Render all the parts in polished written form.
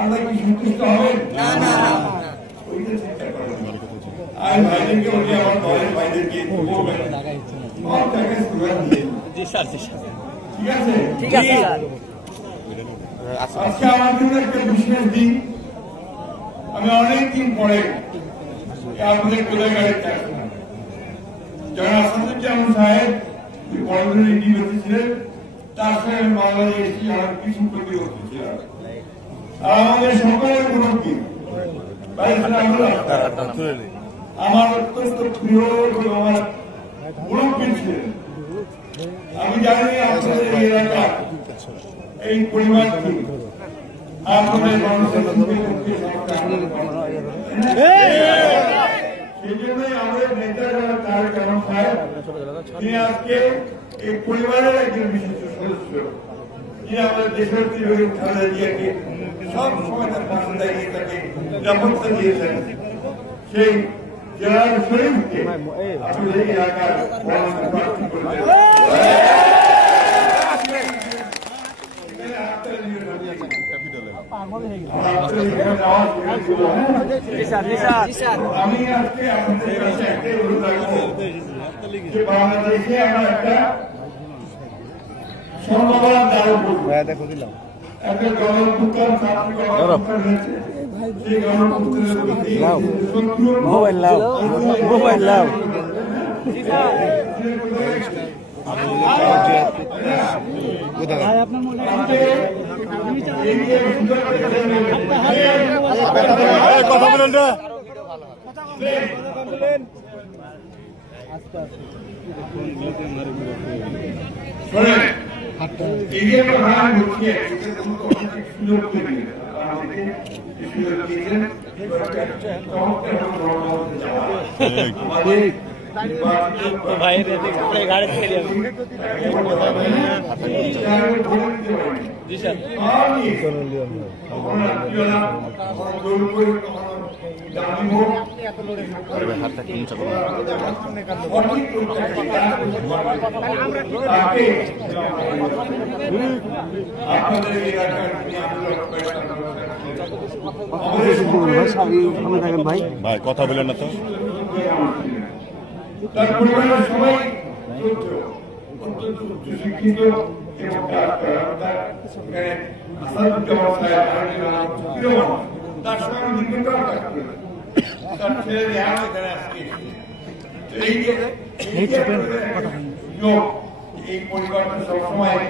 আমরা কি সন্তুষ্ট হবেন? আর ভাইদেরকে বলি আমার দলের ভাইদেরকে ঠিক আছে। আজকে আমার জন্য একটা বিশেষ দিন। আমি অনেকদিন পরে আপনাদের কোলাঘাটে জনাব আসাদুজ্জামান সাহেব বড়দের ইউনিভার্সিটি ছিলেন, তার সঙ্গে বাংলাদেশ এসেছি আমার কিছু প্রতিরোধী ছিলাম। আর আমাদের সকলের মুরব্বী আমার অত্যন্ত প্রিয় এবং আমার মুরব্বী ছিলেন। আমি জানি আপনাদের এই এলাকা এই পরিবারটি আপনাদের মানুষের সেই জন্যই আমাদের নেতা যারা তারেক রহমান সাহেব, তিনি আজকে এই পরিবারের একজন বিশিষ্ট সদস্য, তিনি আমাদের দেশের খালেদা জিয়াকে সব সময় তার পাশে দাঁড়িয়ে তাকে নিরাপত্তা দিয়েছেন। সেই জেলার শরীফকে আপনাদের এলাকার প্রার্থী করেছেন। আমি আজকে আপনাদের কাছে একটাই অনুরোধ রাখবো যে বাংলাদেশে আমরা একটা সম্ভাবনা দাঁড় করবো। একটা গণপুত্তর হয়েছে, সেই গণপুত্রের প্রতি মোবাইল লাও কথা বলেন রে ভাই গাড়ি থেকে জি স্যার হাতটা কিনছে ভাই ভাই কথা বলেন না তো। তার পরিবারের সবাই অত্যন্ত শিক্ষিত এবং তার সঙ্গে আমি দীর্ঘকাল কাজ করেছি। তার ছেলে এই পরিবারটা সবসময়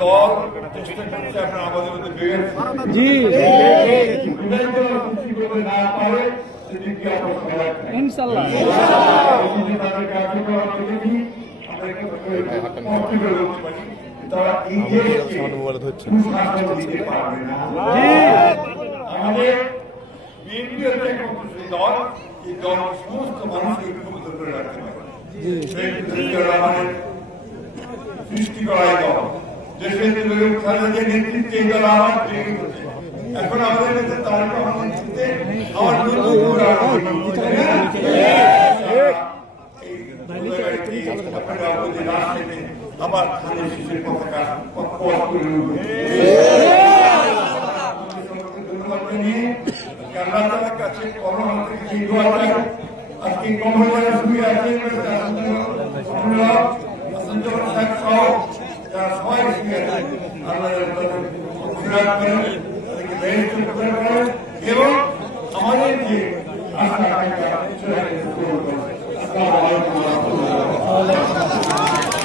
দল চেষ্টা করছে আপনার আমাদের মধ্যে না পারে ইনশাআল্লাহ তারা এই আমাদের বিএনপি হচ্ছে দল, এই দল সমস্ত মানুষকে ঐক্যবদ্ধ করে রাখতে পারে। আমাদের সৃষ্টি করা দল, দেশের খালেদা নেতৃত্বে এই দল আমার তৈরি করছে। এখন আমাদের নেতা তারেক রহমান নেতৃত্বে আমার আবার শিশুর পতাকা নিয়ে আল্লাহ কাছে আজকে কমলবাজার শুয়ে আছে যারা সবাই শুয়ে আছে আল্লাহ